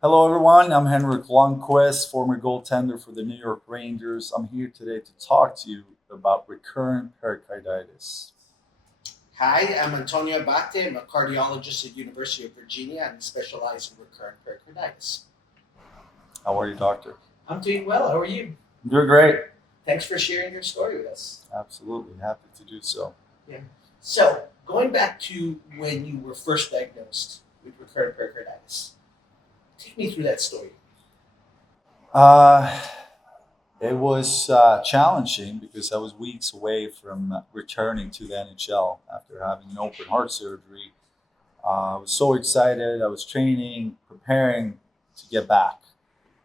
Hello, everyone. I'm Henrik Lundqvist, former goaltender for the New York Rangers. I'm here today to talk to you about recurrent pericarditis. Hi, I'm Antonio Abbate. I'm a cardiologist at University of Virginia and specialize in recurrent pericarditis. How are you, doctor? I'm doing well. How are you? I'm doing great. Thanks for sharing your story with us. Absolutely. Happy to do so. Yeah. So, going back to when you were first diagnosed with recurrent pericarditis, take me through that story. Uh, it was challenging because I was weeks away from returning to the NHL after having an open heart surgery. I was so excited. I was training, preparing to get back.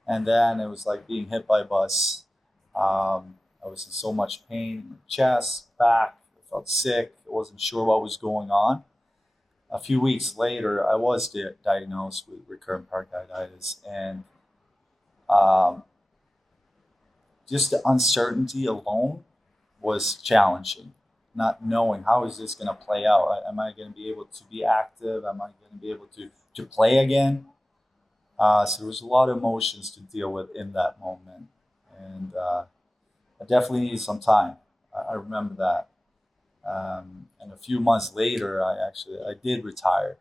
And then it was like being hit by a bus. I was in so much pain in my chest, back. I felt sick. I wasn't sure what was going on. A few weeks later, I was diagnosed with recurrent pericarditis, and um, just the uncertainty alone was challenging. Not knowing how is this going to play out. Am I going to be able to be active? Am I going to be able to play again? So there was a lot of emotions to deal with in that moment, and I definitely needed some time. I remember that. And a few months later, I did retire,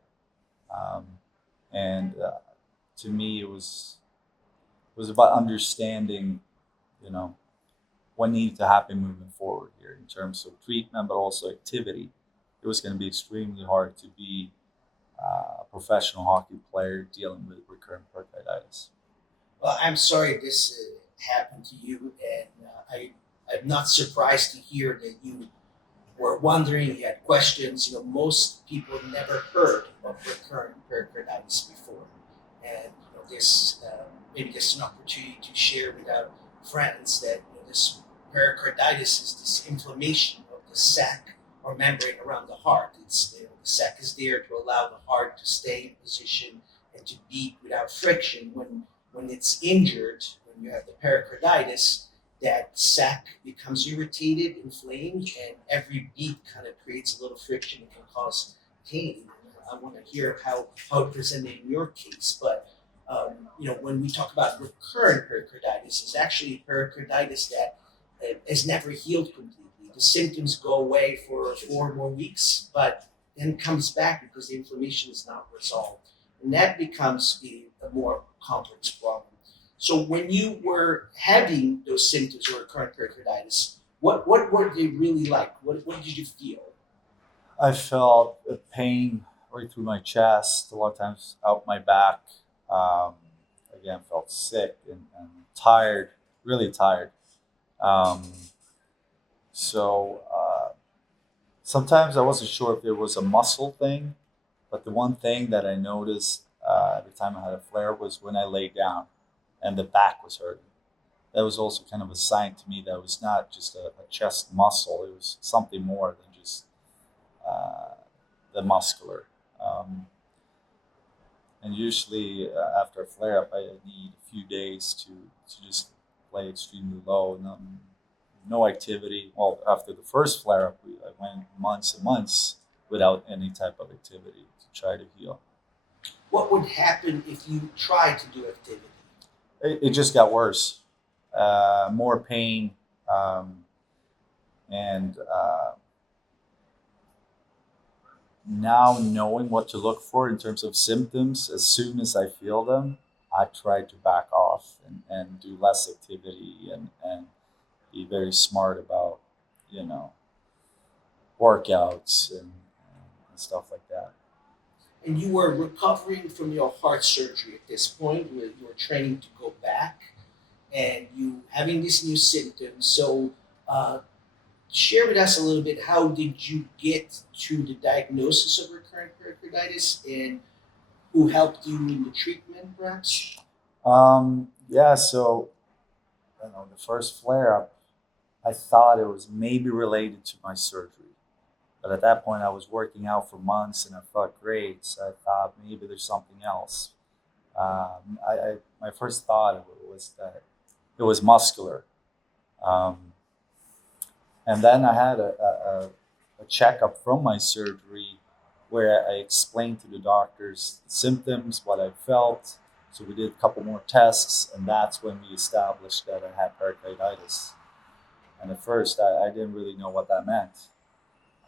um, and to me, it was about understanding, you know, what needed to happen moving forward here in terms of treatment, but also activity. It was going to be extremely hard to be a professional hockey player dealing with recurrent pericarditis. Well, I'm sorry this happened to you, and I'm not surprised to hear that you were wondering, you had questions. Most people never heard of recurrent pericarditis before, and maybe this is an opportunity to share with our friends that this pericarditis is this inflammation of the sac or membrane around the heart. The sac is there to allow the heart to stay in position and to beat without friction. When it's injured, when you have the pericarditis, that sac becomes irritated, inflamed, and every beat kind of creates a little friction and can cause pain. I want to hear how it presented in your case, but when we talk about recurrent pericarditis, it's actually pericarditis that has never healed completely. The symptoms go away for 4 more weeks, but then comes back because the inflammation is not resolved, and that becomes a more complex problem. So when you were having those symptoms of recurrent pericarditis, what were they really like? What did you feel? I felt a pain right through my chest, a lot of times out my back. Um, Again, felt sick and tired, really tired. Um, so sometimes I wasn't sure if it was a muscle thing, but the one thing that I noticed every time I had a flare was when I lay down and the back was hurting. That was also kind of a sign to me that it was not just a chest muscle, it was something more than just uh, the muscular. Um, and usually after a flare up, I need a few days to just lay extremely low. No activity. Well, after the first flare up, I went months and months without any type of activity to try to heal. What would happen if you tried to do activity? It just got worse. More pain, um, and now knowing what to look for in terms of symptoms, as soon as I feel them, I try to back off and do less activity and be very smart about, you know, workouts and stuff like that. And you were recovering from your heart surgery at this point. You were training to go back, and you having these new symptoms. So, uh, share with us a little bit. How did you get to the diagnosis of recurrent pericarditis, and who helped you in the treatment, perhaps? Yeah, so the first flare up, I thought it was maybe related to my surgery. But at that point, I was working out for months and I felt great. So I thought maybe there's something else. My first thought was that it was muscular. Um, and then I had a checkup from my surgery where I explained to the doctors the symptoms, what I felt, So we did a couple more tests, and that's when we established that I had pericarditis. And at first, I didn't really know what that meant.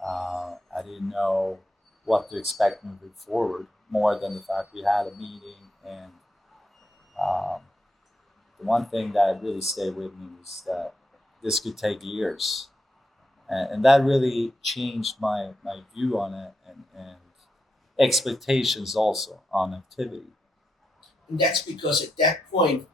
I didn't know what to expect moving forward, more than the fact we had a meeting. And um, the one thing that really stayed with me was that this could take years. And that really changed my view on it, and expectations also on activity. And that's because at that point,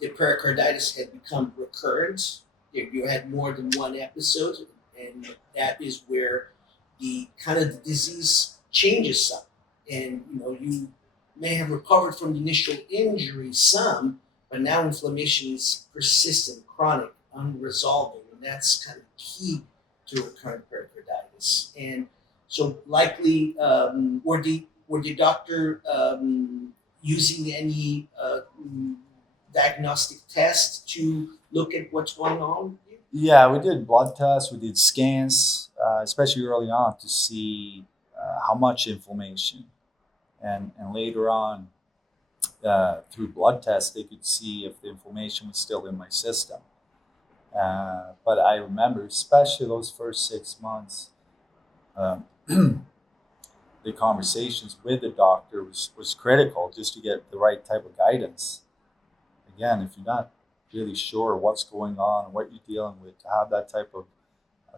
the pericarditis had become recurrent. You had more than one episode, and that is where the kind of the disease changes some. And you may have recovered from the initial injury some, but now inflammation is persistent, chronic, unresolving, and that's kind of key to recurrent pericarditis. And so likely, were the doctor using any diagnostic tests to look at what's going on with you? Yeah, we did blood tests, we did scans, especially early on to see how much inflammation. And later on, through blood tests, they could see if the inflammation was still in my system. But I remember, especially those first 6 months, um, the conversations with the doctor was critical just to get the right type of guidance. Again, if you're not really sure what's going on, what you're dealing with, to have that type of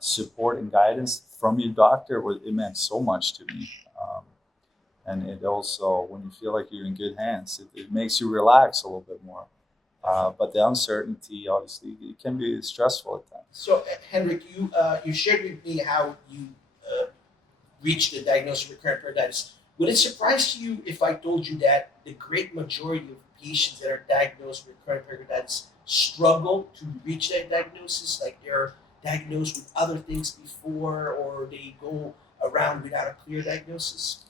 support and guidance from your doctor, it meant so much to me. And it also, when you feel like you're in good hands, it makes you relax a little bit more. But the uncertainty, obviously, it can be stressful at times. So, Henrik, you shared with me how you reached the diagnosis of recurrent pericarditis. Would it surprise you if I told you that the great majority of patients that are diagnosed with recurrent pericarditis struggle to reach that diagnosis? Like they're diagnosed with other things before, or they go around without a clear diagnosis?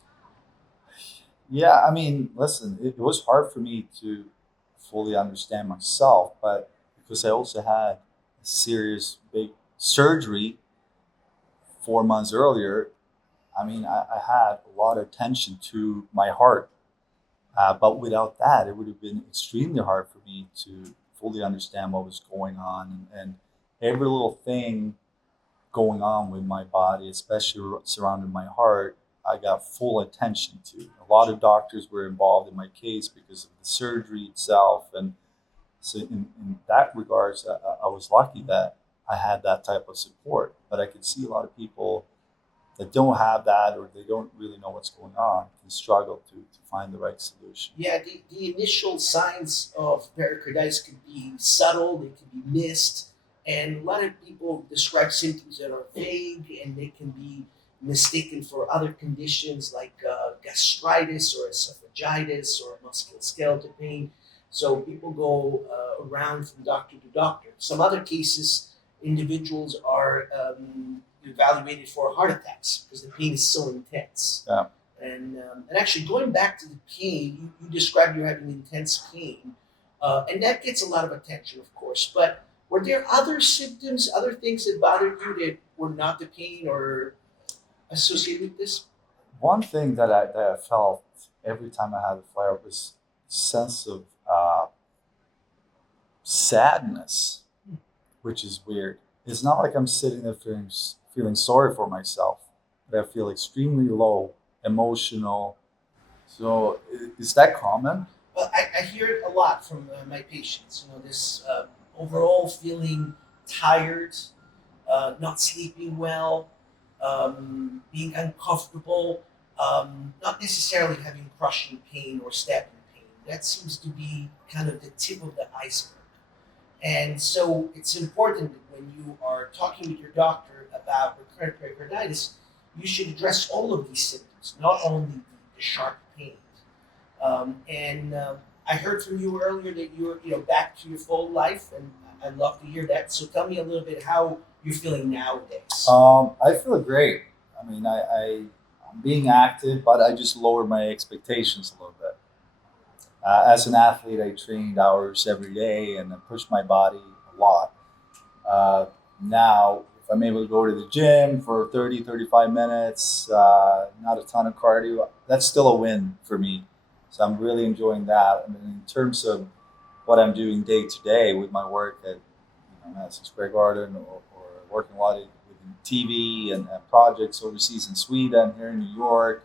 Yeah, I mean, listen, it was hard for me to fully understand myself, but because I also had a serious big surgery 4 months earlier, I mean, I had a lot of attention to my heart. But without that, it would have been extremely hard for me to fully understand what was going on, and every little thing going on with my body, especially surrounding my heart, I got full attention to. A lot of doctors were involved in my case because of the surgery itself. And so, in that regards, I was lucky that I had that type of support. But I could see a lot of people that don't have that, or they don't really know what's going on, can struggle to find the right solution. Yeah, the initial signs of pericarditis can be subtle, they can be missed, and a lot of people describe symptoms that are vague and they can be mistaken for other conditions like gastritis or esophagitis or musculoskeletal pain. So people go around from doctor to doctor. Some other cases, individuals are evaluated for heart attacks because the pain is so intense. Yeah. And actually, going back to the pain, you described you're having intense pain, and that gets a lot of attention, of course. But were there other symptoms, other things that bothered you that were not the pain or associated with this? One thing that I felt every time I had a flare up was a sense of sadness, which is weird. It's not like I'm sitting there feeling sorry for myself, but I feel extremely low, emotional. So is that common? Well, I hear it a lot from my patients. This overall feeling tired, not sleeping well, being uncomfortable, not necessarily having crushing pain or stabbing pain. That seems to be kind of the tip of the iceberg. And so it's important that when you are talking with your doctor about recurrent pericarditis, you should address all of these symptoms, not only the sharp pain. And I heard from you earlier that you're back to your full life, and I'd love to hear that. So tell me a little bit how you're feeling nowadays. I feel great. I mean, I'm being active, but I just lowered my expectations a little bit. As an athlete, I trained hours every day and I pushed my body a lot. Now, if I'm able to go to the gym for 30, 35 minutes, not a ton of cardio, that's still a win for me. So I'm really enjoying that. And then in terms of what I'm doing day to day with my work at Madison Square Garden, or working a lot within TV and projects overseas in Sweden, here in New York,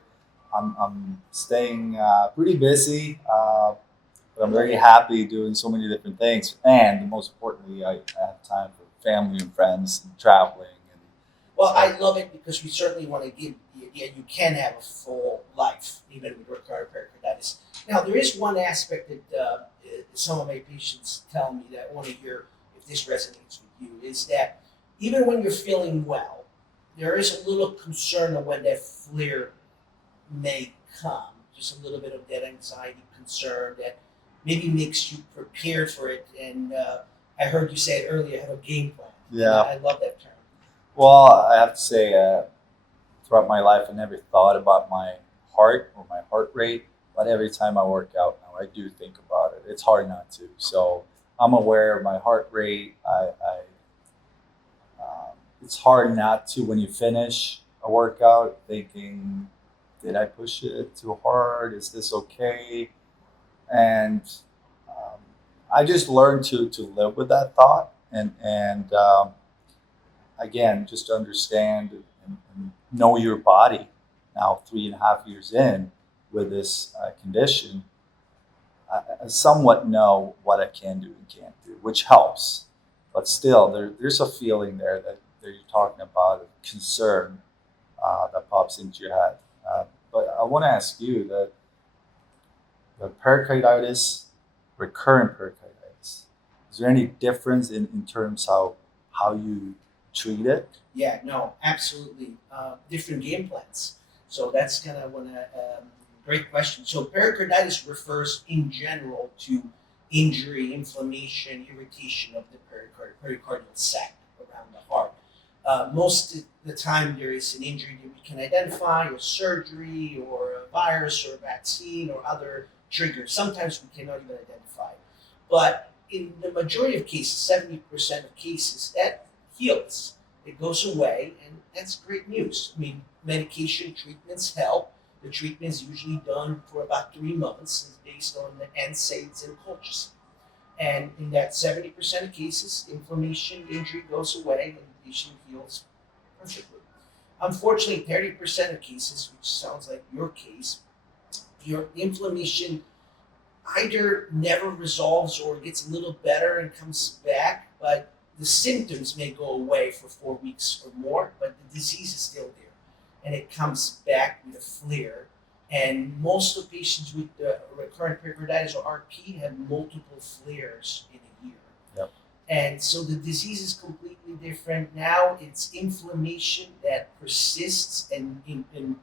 I'm staying pretty busy. But I'm very happy doing so many different things. And most importantly, I have time for family and friends and traveling. And Well, so, I love it because we certainly want to give the idea you can have a full life, even with recurrent pericarditis. Now, there is one aspect that some of my patients tell me that I want to hear if this resonates with you, is that even when you're feeling well, there is a little concern of when that flare may come. Just a little bit of that anxiety, concern that maybe makes you prepared for it. And I heard you say it earlier, have a game plan. yeah. I love that term. Well, I have to say, throughout my life, I never thought about my heart or my heart rate. But every time I work out now, I do think about it. It's hard not to. So I'm aware of my heart rate. It's hard not to, when you finish a workout, thinking, did I push it too hard? Is this okay? And um, I just learned to live with that thought, and again, just to understand and know your body. Now 3.5 years in with this condition, I somewhat know what I can do and can't do, which helps. But still, there's a feeling there that you're talking about, of concern that pops into your head. But I want to ask you that the pericarditis, recurrent pericarditis, is there any difference in terms of how you treat it? Yeah, no, absolutely. Different game plans. So that's kind of great question. So pericarditis refers in general to injury, inflammation, irritation of the pericardial sac around the heart. Most of the time, there is an injury that we can identify, or surgery, or a virus, or a vaccine, or other triggers. Sometimes we cannot even identify. But in the majority of cases, 70% of cases, that heals. It goes away, and that's great news. I mean, medication treatments help. The treatment is usually done for about 3 months. It's based on the NSAIDs and colchicine. And in that 70% of cases, inflammation, injury goes away, and the patient heals perfectly. Unfortunately, 30% of cases, which sounds like your case, your inflammation either never resolves or gets a little better and comes back, but the symptoms may go away for 4 weeks or more, but the disease is still there. And it comes back with a flare. And most of the patients with recurrent pericarditis or RP have multiple flares in a year. Yep. And so the disease is completely different. Now it's inflammation that persists and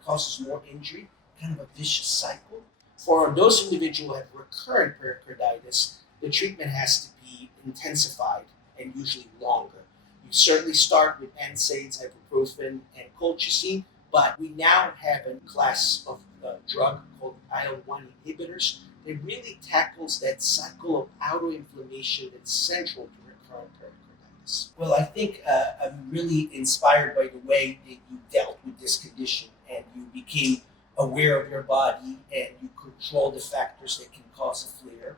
causes more injury, kind of a vicious cycle. For those individuals who have recurrent pericarditis, the treatment has to be intensified and usually longer. You certainly start with NSAIDs, ibuprofen, and colchicine, but we now have a class of drug called IL-1 inhibitors that really tackles that cycle of autoinflammation that's central to recurrent pericarditis. Well, I think I'm really inspired by the way that you dealt with this condition and you became aware of your body and you control the factors that can cause a flare.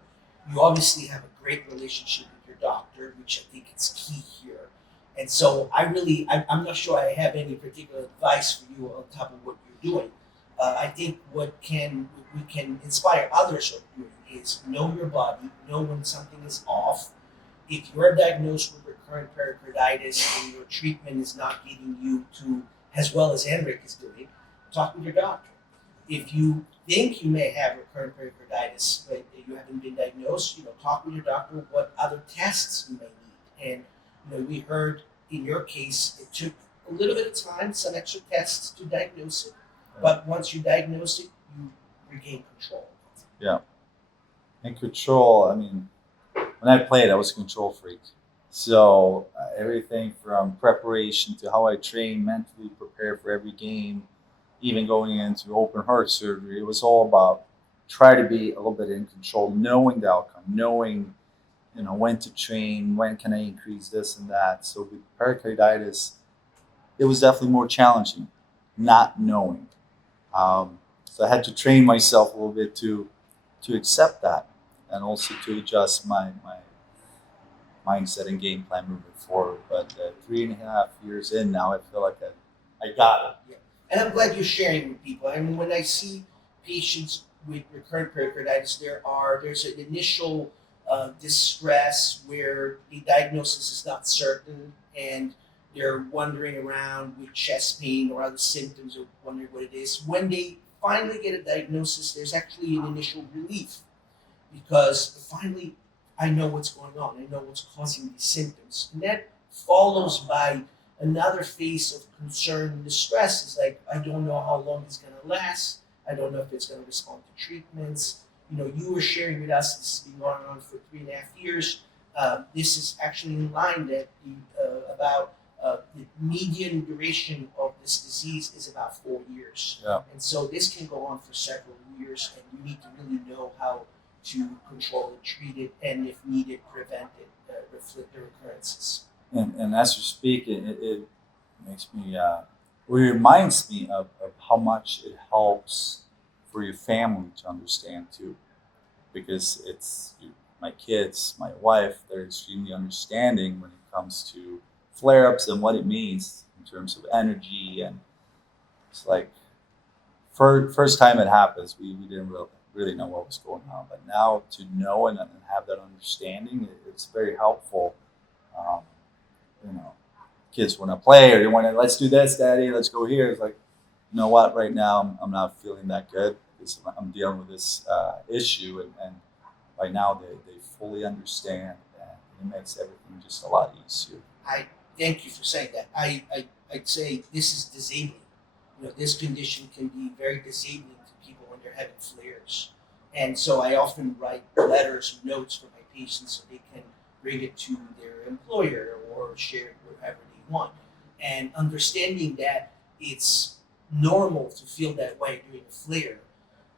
You obviously have a great relationship with your doctor, which I think is key here. And so I'm not sure I have any particular advice for you on top of what you're doing. I think we can inspire others of doing is know your body, know when something is off. If you're diagnosed with recurrent pericarditis and your treatment is not getting you to as well as Henrik is doing, talk with your doctor. If you think you may have recurrent pericarditis but you haven't been diagnosed, talk with your doctor what other tests you may need. And we heard in your case it took a little bit of time, some extra tests to diagnose it, but once you diagnose it, you regain control. Yeah. And control, I mean, when I played, I was a control freak. So everything from preparation to how I train, mentally prepare for every game, even going into open heart surgery, it was all about try to be a little bit in control, knowing the outcome, knowing when to train, when can I increase this and that. So with pericarditis, it was definitely more challenging, not knowing. So I had to train myself a little bit to accept that, and also to adjust my mindset and game plan moving forward. But 3.5 years in now, I feel like I got it. Yeah. And I'm glad you're sharing with people. I mean, when I see patients with recurrent pericarditis, there's an initial distress where the diagnosis is not certain, and they're wandering around with chest pain or other symptoms, or wondering what it is. When they finally get a diagnosis, there's actually an initial relief, because finally I know what's going on. I know what's causing these symptoms. And that follows by another phase of concern and distress. Is like, I don't know how long it's going to last. I don't know if it's going to respond to treatments. You were sharing with us, this has been going on for 3.5 years. This is actually in line that about the median duration of this disease is about 4 years. Yeah. And so this can go on for several years, and you need to really know how to control it, treat it, and if needed, prevent it, the recurrences. And as you speak, it makes me, it reminds me of how much it helps for your family to understand too, because my kids, my wife, they're extremely understanding when it comes to flare-ups and what it means in terms of energy. And it's like, first time it happens, we didn't really know what was going on, but now to know and have that understanding, it's very helpful. Kids want to play, or they want to, let's do this, daddy, let's go here. It's like, you know what, right now I'm not feeling that good because I'm dealing with this issue, and right now they fully understand, and it makes everything just a lot easier. I thank you for saying that. I'd say this is disabling. This condition can be very disabling to people when they're having flares. And so I often write letters, notes for my patients so they can bring it to their employer or share it wherever they want. And understanding that it's normal to feel that way during a flare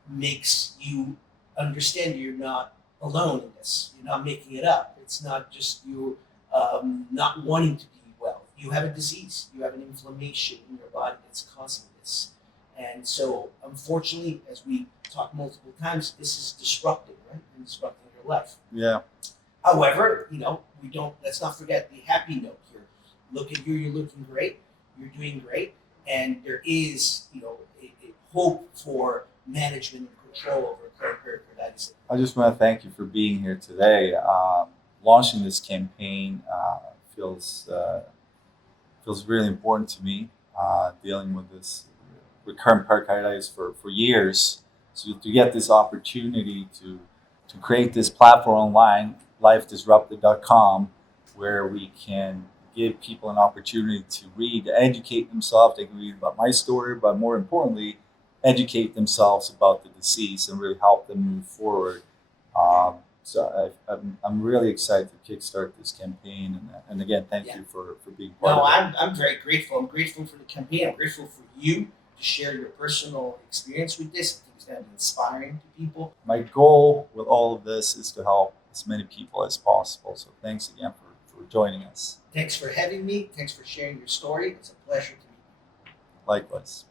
makes you understand you're not alone in this. You're not making it up. It's not just you not wanting to be well. You have a disease. You have an inflammation in your body that's causing this. And so, unfortunately, as we talked multiple times, this is disruptive, right? And disrupting your life. Yeah. However, let's not forget the happy note here. Look at you, you're looking great. You're doing great. And there is, a hope for management and control over recurrent pericarditis. I just want to thank you for being here today. Launching this campaign feels really important to me. Dealing with this recurrent pericarditis for years, so to get this opportunity to create this platform online, LifeDisRPted.com, where we can give people an opportunity to read, to educate themselves. They can read about my story, but more importantly, educate themselves about the disease and really help them move forward. So I'm really excited to kickstart this campain. And again, thank you for being part of it. I'm very grateful. I'm grateful for the campaign. I'm grateful for you to share your personal experience with this. I think it's going to be inspiring to people. My goal with all of this is to help as many people as possible. So thanks again for joining us. Thanks for having me. Thanks for sharing your story. It's a pleasure to meet you. Likewise.